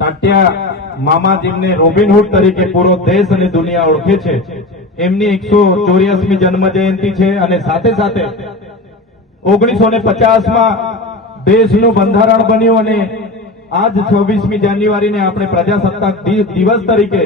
તાત્યા જેમને રોબિનહુડ તરીકે પૂરો દેશ અને દુનિયા ઓળખે છે, એમની એકસો ચોર્યાસમી જન્મ જયંતિ છે અને સાથે સાથે ઓગણીસો ને પચાસમાં દેશનું બંધારણ બન્યું અને આજ છવ્વીસમી જાન્યુઆરીને આપણે પ્રજાસત્તાક દિવસ તરીકે,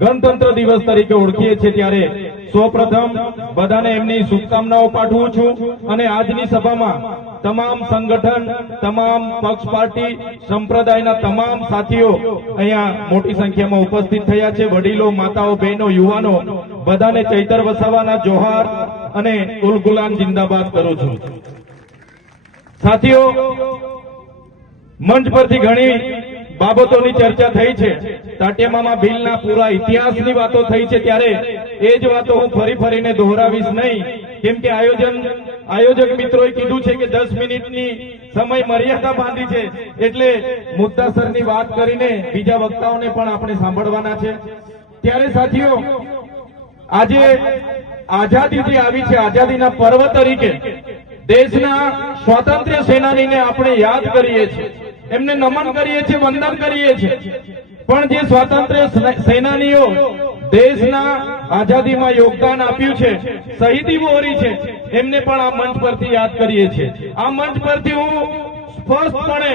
ગણતંત્ર દિવસ તરીકે ઓળખીએ છીએ ત્યારે સૌપ્રથમ બધાને એમની શુભકામનાઓ પાઠવું છું અને આજની સભામાં તમામ સંગઠન, તમામ પક્ષ પાર્ટી, સંપ્રદાયના તમામ સાથીઓ અહીંયા મોટી સંખ્યામાં ઉપસ્થિત થયા છે. વડીલો, માતાઓ, બહેનો, યુવાનો, બધાને ચૈતર વસાવાના જોહાર અને ઉલગુલામ જિંદાબાદ કરું છું. સાથીઓ, મંચ પરથી ઘણી બાબતોની ચર્ચા થઈ છે. તાટ્યામામા બિલના પૂરા ઇતિહાસની વાતો થઈ છે. ત્યારે એ જ વાતો હું ફરી ફરીને દોહરાવીશ નહીં. કેમ કે આયોજન, આયોજક મિત્રોએ કીધું છે કે દસ મિનિટની સમય મર્યાદા બાંધી છે. એટલે મુદ્દાસરની વાત કરીને બીજા વક્તાઓને પણ આપણે સાંભળવાના છે. ત્યારે સાથીઓ, આજે આઝાદી જે આવી છે, આઝાદીના પર્વ તરીકે દેશના સ્વાતંત્ર્ય સેનાનીને આપણે યાદ કરીએ છીએ. એમને નમન કરીએ છીએ, વંદન કરીએ છીએ. પણ જે સ્વાતંત્ર્ય સેનાનીઓ દેશના આઝાદીમાં યોગદાન આપ્યું છે, શહીદી મોહરી છે, એમને પણ આ મંચ પરથી યાદ કરીએ છીએ. આ મંચ પરથી હું સ્પષ્ટપણે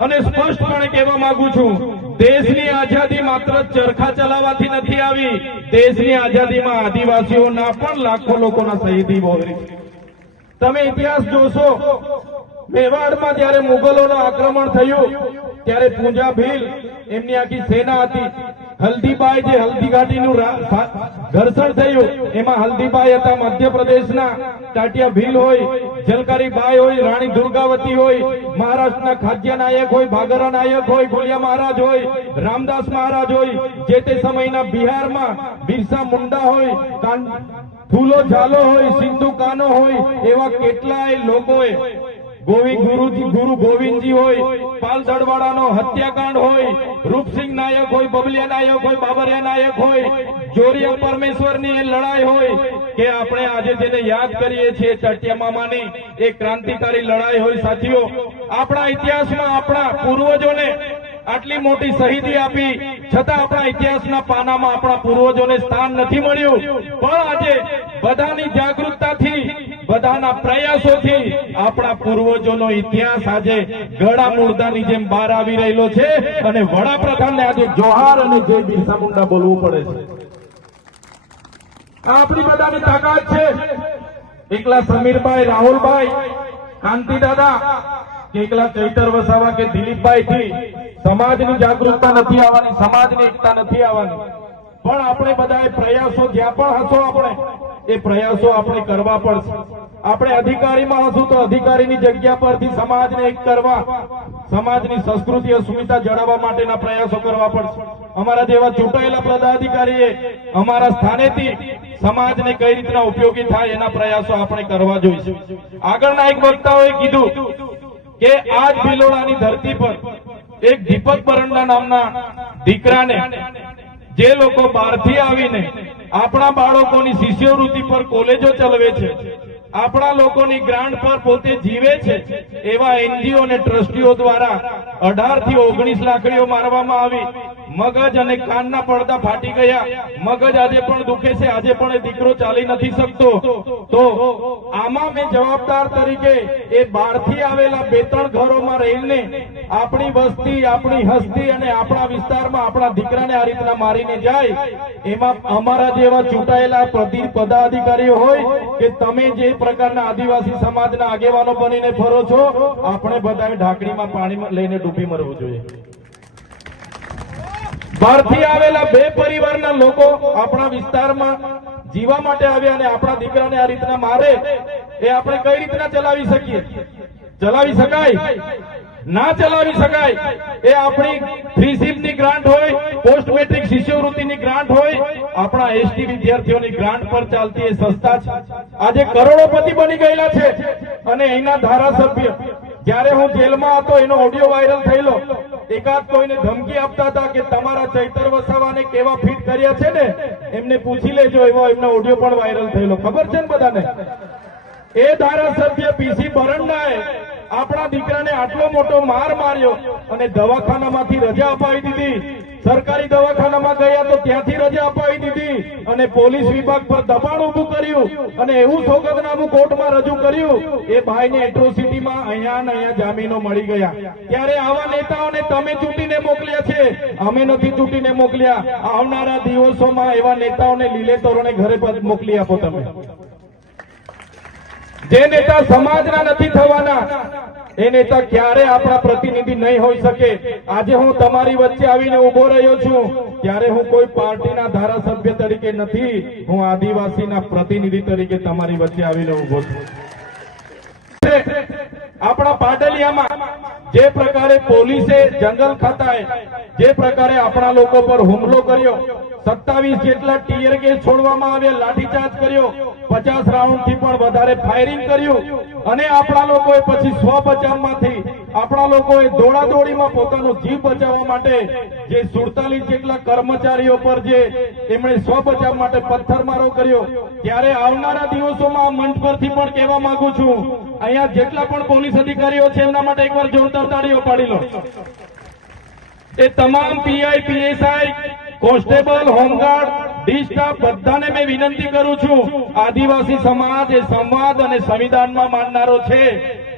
અને સ્પષ્ટપણે કહેવા માંગુ છું, દેશની આઝાદી માત્ર ચરખા ચલાવવાથી નથી આવી, દેશની આઝાદીમાં આદિવાસીઓના પણ લાખો લોકોના શહીદી મોહરી તમે ઇતિહાસ જોશો, મેવાડમાં જ્યારે મુગલોનું આક્રમણ થયું ત્યારે પૂંજા ભીલ એમની આખી સેના હતી. હલ્દીબાઈ જે હલ્દી ઘાટીનું ઘર્ષણ થયું, એમાં હલ્દીબાઈ હતા મધ્યપ્રદેશના. ટાટિયા ભીલ હોય, જલકારી બાઈ હોય, રાણી દુર્ગાવતી હોય, મહારાષ્ટ્રના ખાદ્ય નાયક હોય, ભાગરા નાયક હોય, ગોલિયા મહારાજ હોય, રામદાસ મહારાજ હોય, જે તે સમયના બિહારમાં બિરસા મુંડા હોય ફૂલો ઝાલો હોય, સિંધુ કાનો હોય, એવા કેટલાય લોકોએ ગોવિંદ ગુરુજી ગુરુ ગોવિંદજી હોય પાલ દડવાડાનો હત્યાકાંડ હોય, રૂપસિંહ નાયક હોય, બબલિયા નાયક હોય, બાબરિયા નાયક હોય, જોરિયા પરમેશ્વરની લડાઈ હોય કે આપણે આજે જેને યાદ કરીએ છીએ ચટિયા મામાની, એ ક્રાંતિકારી લડાઈ હોય, સાથીઓ, આપણા ઇતિહાસમાં આપણા પૂર્વજોને આટલી મોટી શહીદી આપી, છતાં આપણા ઇતિહાસના પાનામાં આપણા પૂર્વજોને સ્થાન નથી મળ્યું. પણ આજે બધાની જાગૃતતાથી, બધાના પ્રયાસોથી આપણા પૂર્વજોનો ઇતિહાસ આજે ગળા મુર્દાની જેમ બહાર આવી રહેલો છે અને વડાપ્રધાનને આજે જોહાર અને જય બિરસા મુંડા બોલવું પડે છે. આપણી બધાની તાકાત છે. એકલા સમીરભાઈ, રાહુલભાઈ, કાંતિ દાદા કે એકલા ચૈતર વસાવા કે દિલીપભાઈ થી સમાજની જાગૃતતા નથી આવવાની, સમાજની એકતા નથી આવવાની. પણ આપણે બધાએ પ્રયાસો જ્યાં પણ હશો આપણે, એ પ્રયાસો આપણે કરવા પડશે. આપણે અધિકારીમાં હશું તો અધિકારીની જગ્યા પરથી સમાજને એક કરવા, સમાજની સંસ્કૃતિ અસ્મિતા જાળવવા માટેના પ્રયાસો કરવા પડશે. અમારા જેવા ચૂંટાયેલા પદાધિકારીએ અમારા સ્થાનેથી સમાજને કઈ રીતના ઉપયોગી થાય એના પ્રયાસો આપણે કરવા જોઈશું. આગળના એક વક્તાઓએ કીધું કે આજ ભિલોડાની ધરતી પર એક દીપક બરંડા નામના દીકરાને જે લોકો બહારથી આવીને આપણા બાળકોની શિષ્યવૃત્તિ પર કોલેજો ચલાવે છે, આપણા લોકોની ગ્રાન્ટ પર પોતે જીવે છે, એવા એનજીઓ અને ટ્રસ્ટીઓ દ્વારા અઢારથી ઓગણીસ લાકડીઓ મારવામાં આવી. મગજ અને કાનના પડદા ફાટી ગયા. મગજ આજે પણ દુખે છે. આજે પણ એ દીકરો ચાલી નથી શકતો. તો આમાં મેં જવાબદાર તરીકે એ બહારથી આવેલા બે ત્રણ ઘરોમાં રહીને આપણી વસ્તી, આપણી હસ્તી અને આપણા વિસ્તારમાં આપણા દીકરાને આ રીતના મારીને જાય. એમાં અમારા જેવા ચૂંટાયેલા પદાધિકારીઓ હોય કે તમે જે પ્રકારના આદિવાસી સમાજના આગેવાનો બનીને ફરો છો, આપણે બધાએ ઢાંકણીમાં પાણીમાં લઈને ડૂબી મરવું જોઈએ. બહારથી આવેલા બે પરિવારના લોકો આપણા વિસ્તારમાં જીવા માટે આવ્યા અને આપણા દીકરાને આ રીતના મારે એ આપણે કઈ રીતના ચલાવી શકીએ? ચલાવી શકાય? ના ચલાવી શકાય? એ આપણી ફ્રીશીપની ગ્રાન્ટ હોય, પોસ્ટ મેટ્રિક શિષ્યવૃત્તિની ગ્રાન્ટ હોય, આપણા એસટી વિદ્યાર્થીઓની ગ્રાન્ટ પર ચાલતી એ સંસ્થા છે. આજે કરોડોપતિ બની ગયેલા છે અને એના ધારાસભ્ય. જ્યારે હું જેલમાં હતો, એનો ઓડિયો વાયરલ થયેલો. એકાદ કોઈને ધમકી આપતા હતા કે તમારા ચૈતર વસાવાને કેવા ફિટ કર્યા છે ને, એમને પૂછી લેજો, એવો એમનો ઓડિયો પણ વાયરલ થયેલો. ખબર છે ને બધાને? એ ધારાસભ્ય પીસી બરંડાએ આપણા દીકરાને આટલો મોટો માર માર્યો અને દવાખાનામાંથી રજા અપાવી દીધી. સરકારી દવાખાનામાં ગયા તો ત્યાંથી રજા અપાવી દીધી અને પોલીસ વિભાગ પર દબાણ ઉભું કર્યું અને એવું સોગંદનામું કોર્ટમાં રજૂ કર્યું. એ ભાઈને એટ્રોસિટીમાં અહીંયા ને અહીંયા જામીનો મળી ગયા. ત્યારે આવા નેતાઓને તમે ચૂંટીને મોકલ્યા છે. અમે નથી ચૂંટીને મોકલ્યા. આવનારા દિવસોમાં એવા નેતાઓને લીલે તોરણે ઘરે મોકલી આપો તમે. જે નેતા સમાજના નથી થવાના, એ નેતા ક્યારે આપણા પ્રતિનિધિ નહીં હોઈ શકે? આજે હું તમારી વચ્ચે આવીને ઊભો રહ્યો છું. ત્યારે હું કોઈ પાર્ટીના ધારાસભ્ય તરીકે નથી, હું આદિવાસીના પ્રતિનિધિ તરીકે તમારી વચ્ચે આવીને ઊભો છું. આપણા પાટલિયામાં જે પ્રકારે પોલીસે જંગલ ખાતાએ, જે પ્રકારે આપણા લોકો પર હુમલો કર્યો સત્તાવીસ જેટલા ટીયર ગેસ છોડવામાં આવ્યા, લાઠીચાર્જ કર્યો. પચાસ રાઉન્ડથી પણ વધારે ફાયરિંગ કર્યું. અને આપણા લોકોએ પછી સ્વ બચાવમાંથી, આપણા લોકોએ દોડાદોડીમાં પોતાનો જીવ બચાવવા માટે જે સુડતાલીસ જેટલા કર્મચારીઓ પર જે એમણે સ્વ બચાવ માટે પથ્થરમારો કર્યો, ત્યારે આવનારા દિવસોમાં આ મંચ પરથી પણ કહેવા માંગુ છું, અહીંયા જેટલા પણ પોલીસ અધિકારીઓ છે, એમના માટે એકવાર જોરદાર તાળીઓ પાડી લો. એ તમામ PI PSI constable home guard D staff બધાને મેં વિનંતી કરું છું. આદિવાસી સમાજ એ સંવાદ અને સંવિધાનમાં માનનારો છે.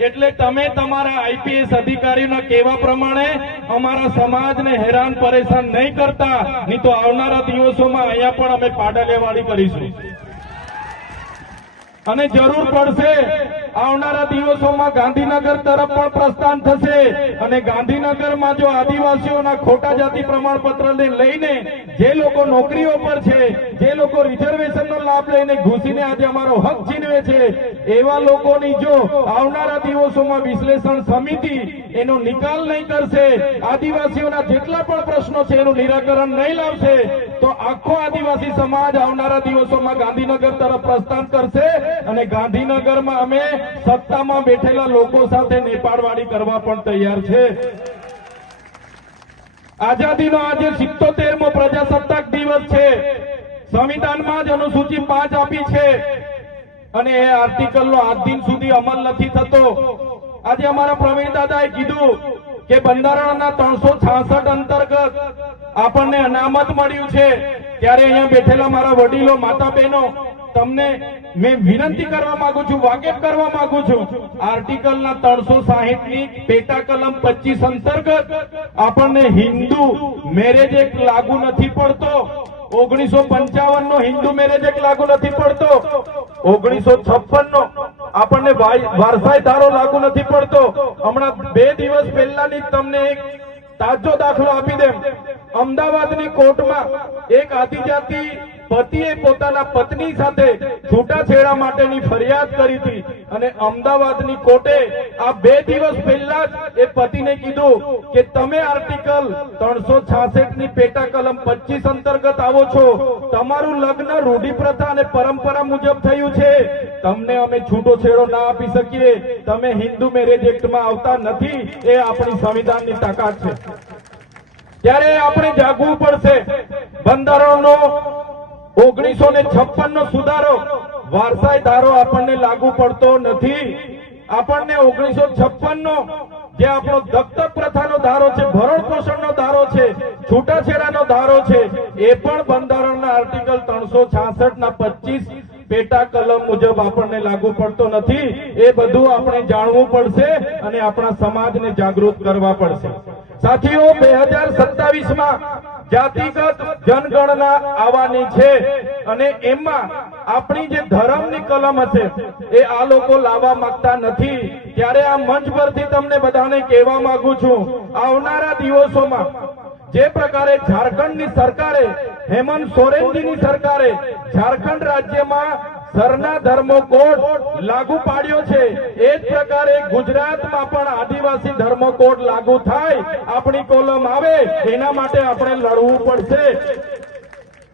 એટલે તમે તમારા આઈપીએસ અધિકારીઓના કહેવા પ્રમાણે અમારા સમાજને હેરાન પરેશાન નહીં કરતા, નહીં તો આવનારા દિવસોમાં અહીંયા પણ અમે પાડાલેવાડી કરીશું. અને જરૂર પડશે આવનારા દિવસોમાં ગાંધીનગર તરફ પણ પ્રસ્થાન થશે. અને ગાંધીનગરમાં જો આદિવાસીઓના ખોટા જાતિ પ્રમાણપત્રને લઈને જે લોકો નોકરીઓ પર છે, જે લોકો રિઝર્વેશનનો લાભ લઈને ઘૂસીને આજે અમારો હક છીનવે છે, એવા લોકોની જો આવનારા દિવસોમાં વિશ્લેષણ સમિતિ એનો નિકાલ નહીં કરશે, આદિવાસીઓના જેટલા પણ પ્રશ્નો છે એનું નિરાકરણ નહીં લાવશે, તો આખો આદિવાસી સમાજ આવનારા દિવસોમાં ગાંધીનગર તરફ પ્રસ્થાન કરશે. અને ગાંધીનગરમાં અમે સત્તામાં બેઠેલા લોકો સાથે નેપાળવાડી કરવા પણ તૈયાર છે. આઝાદીનો આજે સિત્તોતેરમો પ્રજાસત્તાક દિવસ છે. સંવિધાનમાં જ અનુસૂચિ પાંચ આપી છે. અને એ આર્ટિકલનો આજ દિન સુધી અમલ નથી થતો. આજે અમારા પ્રવીણ દાદાએ કીધું કે બંધારણના ત્રણસો અંતર્ગત આપણને અનામત મળ્યું છે. ત્યારે અહીંયા બેઠેલા મારા વડીલો માતા બહેનો તમને મેં વિનંતી કરવા માંગુ છું, વાકેફ કરવા માંગુ છું. આર્ટિકલના ત્રણસો સાહીઠની પેટા કલમ પચીસ અંતર્ગત આપણને હિન્દુ મેરેજ એક લાગુ નથી પડતો. ઓગણીસો પંચાવન નો હિન્દુ મેરેજ એક લાગુ નથી પડતો. ઓગણીસો છપ્પન નો આપણને વારસાઈ ધારો લાગુ નથી પડતો. હમણાં બે દિવસ પહેલાની તમને એક તાજો દાખલો આપી દેમ. અમદાવાદની કોર્ટમાં એક આદિજાતિ પતિએ પોતાના પત્ની સાથે છૂટાછેડા માટેની ફરિયાદ કરી હતી અને અમદાવાદની કોર્ટે આ બે દિવસ પહેલા જ એ પતિને કીધું કે તમે આર્ટિકલ ત્રણસો ની પેટા કલમ પચીસ અંતર્ગત આવો છો. તમારું લગ્ન રૂઢિપ્રથા અને પરંપરા મુજબ થયું છે. તમને અમે છૂટો છેડો ના આપી શકીએ. તમે હિન્દુ મેરેજ એક્ટમાં આવતા નથી. એ આપણી સંવિધાનની તાકાત છે. ત્યારે આપણે જાગવું પડશે. બંધારણનો ઓગણીસો ને છપ્પન નો સુધારો વારસાઈ ધારો આપણને લાગુ પડતો નથી. આપણને ઓગણીસો છપ્પન નો જે આપણો દત્તક પ્રથાનો ધારો છે, ભરણ પોષણનો ધારો છે, છૂટાછેડાનો ધારો છે, એ પણ બંધારણના આર્ટિકલ ત્રણસો છાસઠ ના પચીસ પેટા કલમ મુજબ આપણને લાગુ પડતો નથી. એ બધું આપણે જાણવું પડશે અને આપણા સમાજને જાગૃત કરવા પડશે. સાથીઓ, બે હજાર સત્તાવીસમાં જાતિગત જનગણના આવવાની છે અને એમાં આપણી જે ધર્મની કલમ હશે, એ આ લોકો લાવવા માંગતા નથી. ત્યારે આ મંચ પરથી તમને બધાને કહેવા માંગુ છું, આવનારા દિવસોમાં જે પ્રકારે ઝારખંડની સરકારે, હેમંત સોરેનજીની સરકારે ઝારખંડ રાજ્યમાં સરના ધર્મો કોડ લાગુ પાડ્યો છે. એ જ પ્રકારે ગુજરાતમાં પણ આદિવાસી ધર્મ કોડ લાગુ થાય. આપણી કોલમ આવે, એના માટે આપણે લડવું પડશે.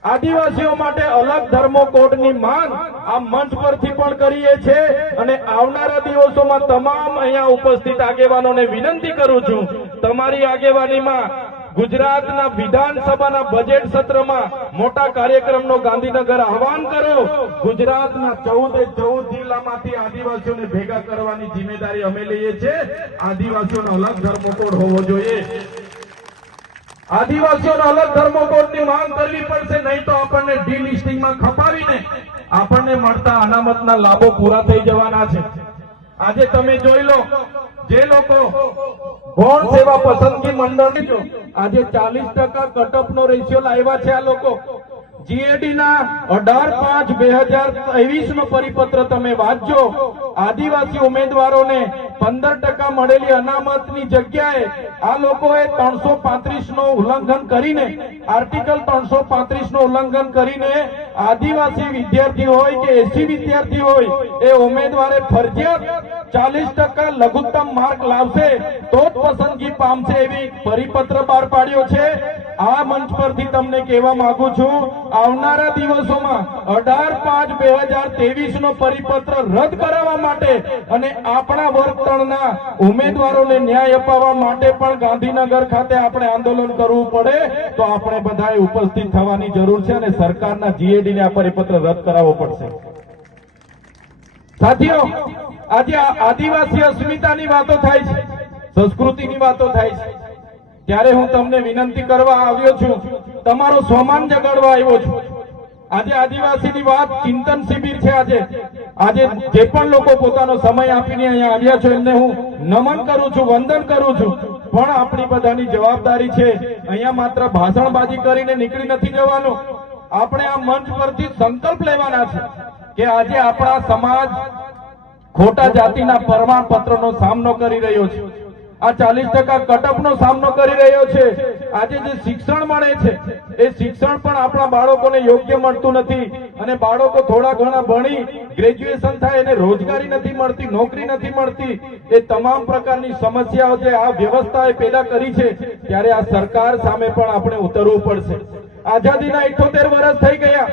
આદિવાસીઓ માટે અલગ ધર્મો કોડની માંગ આ મંચ પરથી પણ કરીએ છીએ અને આવનારા દિવસોમાં તમામ અહીંયા ઉપસ્થિત આગેવાનોને વિનંતી કરું છું. તમારી આગેવાનીમાં ગુજરાતના વિધાનસભાના બજેટ સત્રમાં મોટા કાર્યક્રમનો ગાંધીનગર આહવાન કરો ગુજરાતના ચૌદે ચૌદ જિલ્લામાંથી આદિવાસીઓને ભેગા કરવાની જિમ્મેદારી અમે લઈએ છીએ. આદિવાસીઓનો અલગ ધર્મકોડ હોવો જોઈએ. આદિવાસીઓનો અલગ ધર્મકોડની માંગ કરવી પડશે, નહીં તો આપણને ડીલિસ્ટિંગમાં ખપાવીને આપણને મળતા અનામતના લાભો પૂરા થઈ જવાના છે. આજે તમે જોઈ લો, જે લોકો ગૌણ સેવા પસંદગી મંડળ આજે ચાલીસ ટકા કટઅપનો રેશિયો લાવ્યા છે આ લોકો. જીએડી ના અઢાર પાંચ બે હજાર ત્રેવીસ નો પરિપત્ર તમે વાંચજો. આદિવાસી ઉમેદવારોને પંદર ટકા મળેલી અનામતની જગ્યાએ આ લોકોએ ત્રણસો પાંત્રીસ નો ઉલ્લંઘન કરીને, આર્ટિકલ ત્રણસો પાંત્રીસનું ઉલ્લંઘન કરીને આદિવાસી વિદ્યાર્થી હોય કે એસી વિદ્યાર્થી હોય, એ ઉમેદવારે ફરજિયાત ચાલીસ ટકા લઘુત્તમ માર્ક લાવશે, તો જ પસંદગી પામશે એવી પરિપત્ર બહાર પાડ્યો છે. આ મંચ પરથી તમને કહેવા માંગુ છું, આવનારા દિવસોમાં અઢાર પાંચ બે હજાર ત્રેવીસ નો પરિપત્ર રદ કરાવવા માટે અને આપણા વર્તણના ઉમેદવારોને ન્યાય અપાવવા માટે પણ ગાંધીનગર ખાતે આપણે આંદોલન કરવું પડે, તો આપણે બધાએ ઉપસ્થિત થવાની જરૂર છે અને સરકારના જીએડી આ પરિપત્ર રદ કરાવવો પડશે. સાથીઓ, આજે આદિવાસી અસ્મિતાની વાતો થાય છે, સંસ્કૃતિની વાતો થાય છે. ત્યારે હું તમને વિનંતી કરવા આવ્યો છું, તમારો સ્વમાન જગાડવા આવ્યો છું. આજે આદિવાસીની વાત ચિંતન શિબિર છે આજે. આજે જે પણ લોકો પોતાનો સમય આપીને અહીંયા આવ્યા છો, એમને હું નમન કરું છું, વંદન કરું છું. પણ આપણી બધાની જવાબદારી છે, અહીંયા માત્ર ભાષણબાજી કરીને નીકળી નથી જવાનું. આપણે આ મંચ પરથી સંકલ્પ લેવાના છે કે આજે આપણા સમાજ ખોટા જાતિના પ્રમાણપત્રનો સામનો કરી રહ્યો છે. આ ચાલીસ ટકા કટઅપનો સામનો કરી રહ્યો છે. આજે જે શિક્ષણ મળે છે, એ શિક્ષણ પણ આપણા બાળકોને યોગ્ય મળતું નથી. અને બાળકો થોડા ઘણા ભણી, ગ્રેજ્યુએશન થાય, એને રોજગારી નથી મળતી, નોકરી નથી મળતી. એ તમામ પ્રકારની સમસ્યાઓ જે આ વ્યવસ્થાએ પેદા કરી છે, ત્યારે આ સરકાર સામે પણ આપણે ઉતરવું પડશે. આઝાદીના ઇઠોતેર વર્ષ થઈ ગયા.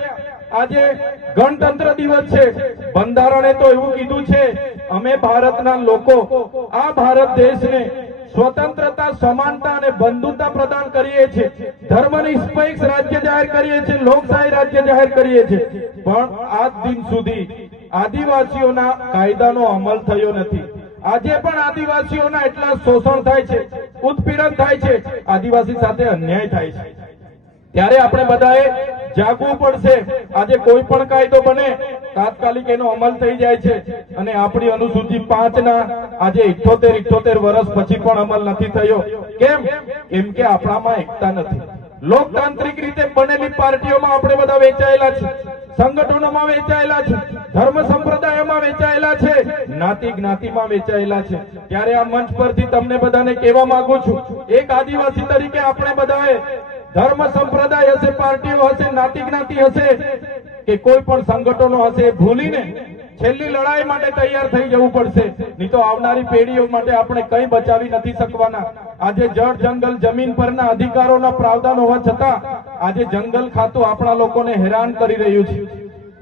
આજે ગણતંત્ર દિવસ છે. બંધારણે તો એવું કીધું છે અમે ભારતના લોકો આ ભારત દેશને સ્વતંત્રતા, સમાનતા અને બંધુતા પ્રદાન કરીએ છીએ. ધર્મ નિષ્પક્ષ રાજ્ય જાહેર કરીએ છીએ, લોકશાહી રાજ્ય જાહેર કરીએ છીએ. પણ આજ દિન સુધી આદિવાસીઓના કાયદાનો અમલ થયો નથી. આજે પણ આદિવાસીઓના એટલા શોષણ થાય છે, ઉત્પીડન થાય છે, આદિવાસી સાથે અન્યાય થાય છે. ત્યારે આપણે બધાએ જાગવું પડશે. આજે કોઈ પણ કાયદો બને તાત્કાલિક એનો અમલ થઈ જાય છે અને આપણી અનુસૂચિ પાંચ ના આજે ઇઠોતેર ઇઠોતેર વર્ષ પછી પણ અમલ નથી થયો. કેમ? કેમ કે આપણામાં એકતા નથી. લોકતાંત્રિક રીતે બનેલી પાર્ટીઓમાં આપણે બધા વેચાયેલા છે. સંગઠનોમાં વેચાયેલા છે. ધર્મ સંપ્રદાયોમાં વેચાયેલા છે. જ્ઞાતિ જ્ઞાતિમાં વેચાયેલા છે. ત્યારે આ મંચ પરથી તમને બધાને કહેવા માંગુ છું, એક આદિવાસી તરીકે આપણે બધાએ ધર્મ સંપ્રદાય હશે, પાર્ટીઓ હશે, જ્ઞાતિ જ્ઞાતિ હશે કે કોઈ પણ સંગઠનો હશે ભૂલીને છેલ્લી લડાઈ માટે તૈયાર થઈ જવું પડશે. નહીં તો આવનારી પેઢીઓ માટે આપણે કંઈ બચાવી નથી શકવાના. આજે જળ, જંગલ, જમીન પરના અધિકારોના પ્રાવધાન હોવા છતાં આજે જંગલ ખાતું આપણા લોકોને હેરાન કરી રહ્યું છે.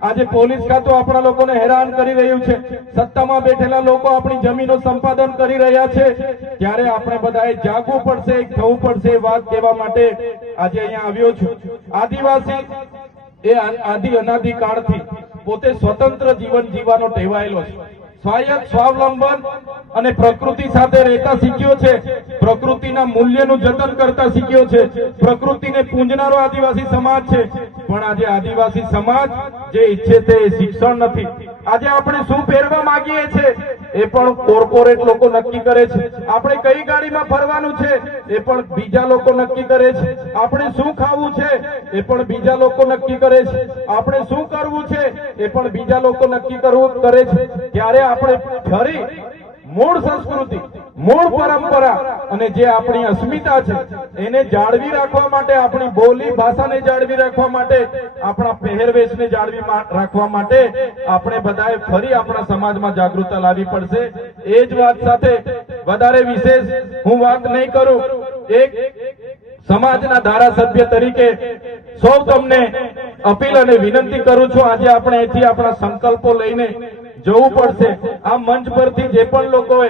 આજે પોલીસ ખાતું આપણા લોકોને હેરાન કરી રહ્યું છે. સત્તામાં બેઠેલા લોકો આપણી જમીનો સંપાદન કરી રહ્યા છે. ત્યારે આપણે બધાએ જાગવું પડશે થવું પડશે વાત કહેવા માટે આજે અહીંયા આવ્યો છું. આદિવાસી એ આદિ અનાદિ કાળથી પોતે સ્વતંત્ર જીવન જીવવાનો ટેવાયેલો છે. સ્વાયત્ત, સ્વાવલંબન અને પ્રકૃતિ સાથે રહેતા શીખ્યો છે. પ્રકૃતિના મૂલ્યનું જતન કરતા શીખ્યો છે. પ્રકૃતિને પૂંજનારો આદિવાસી સમાજ છે. પણ આજે આદિવાસી સમાજ જે ઈચ્છે તે શિક્ષણ નથી. આજે આપણે શું પહેરવા માંગીએ છીએ એ પણ કોર્પોરેટ લોકો નક્કી કરે છે. આપણે કઈ ગાડીમાં ફરવાનું છે એ પણ બીજા લોકો નક્કી કરે છે. આપણે શું ખાવું છે એ પણ બીજા લોકો નક્કી કરે છે. આપણે શું કરવું છે એ પણ બીજા લોકો નક્કી કરવું કરે છે. ત્યારે આપણે ફરી મૂળ સંસ્કૃતિ, મૂળ પરંપરા અને જે આપણી અસ્મિતા છે, એને જાળવી રાખવા માટે, આપણી બોલી ભાષાને જાળવી રાખવા માટે, આપણા પહેરવેશને જાળવી રાખવા માટે આપણે બધાએ ફરી આપણા સમાજમાં જાગૃતતા લાવવી પડશે. એ જ વાત સાથે વધારે વિશેષ હું વાત નહીં કરું. એક સમાજના ધારાસભ્ય તરીકે સૌ તમને અપીલ અને વિનંતી કરું છું. આજે આપણે અહીંથી આપણા સંકલ્પો લઈને જવું પડશે. આ મંચ પરથી જે પણ લોકોએ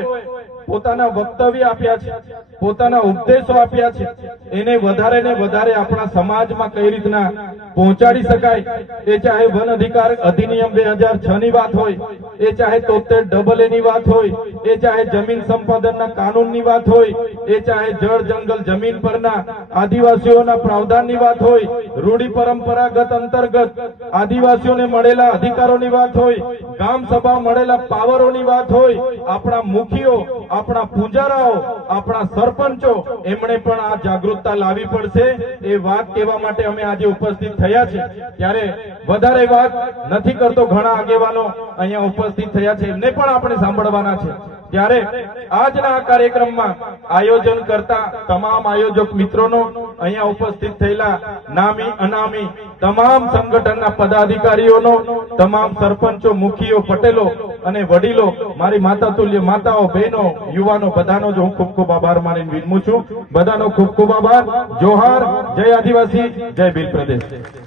પોતાના વક્તવ્ય આપ્યા છે, પોતાના ઉપદેશો આપ્યા છે. એને વધારે ને વધારે આપણા સમાજમાં કઈ રીતના પહોંચાડી શકાય? એ ચાહે વન અધિકાર અધિનિયમ બે હજાર છ ની વાત હોય, એ ચાહે તોતેર ડબલ એ ની વાત હોય, એ ચાહે જમીન સંપાદનના કાનૂનની વાત હોય, એ ચાહે જળ જંગલ જમીન પરના આદિવાસીઓના પ્રાવધાનની વાત હોય, રૂઢી પરંપરાગત અંતર્ગત આદિવાસીઓને મળેલા અધિકારોની વાત હોય, ગામ સભા મળેલા પાવરોની વાત હોય, આપણા મુખીઓ આપણા પૂજારાઓ, આપણા સરપંચો એમણે પણ આ જાગૃતતા લાવી પડશે. એ વાત કહેવા માટે અમે આજે ઉપસ્થિત થયા છે. ત્યારે વધારે વાત નથી કરતો ઘણા આગેવાનો અહીંયા ઉપસ્થિત થયા છે. એમને પણ આપણે સાંભળવાના છે. ત્યારે આજના આ કાર્યક્રમમાં આયોજન કરતા તમામ આયોજક મિત્રોનો અહીંયા ઉપસ્થિત થયેલા નામી, અનામી, તમામ સંગઠનના પદાધિકારીઓનો, તમામ સરપંચો, મુખીઓ, પટેલો અને વડીલો, મારી માતા તુલ્ય માતાઓ, બહેનો, યુવાનો, બધાનો જ હું ખૂબ ખૂબ આભાર માની વિનમું છું. બધાનો ખૂબ ખૂબ આભાર. જોહાર, જય આદિવાસી, જય ભીલ પ્રદેશ.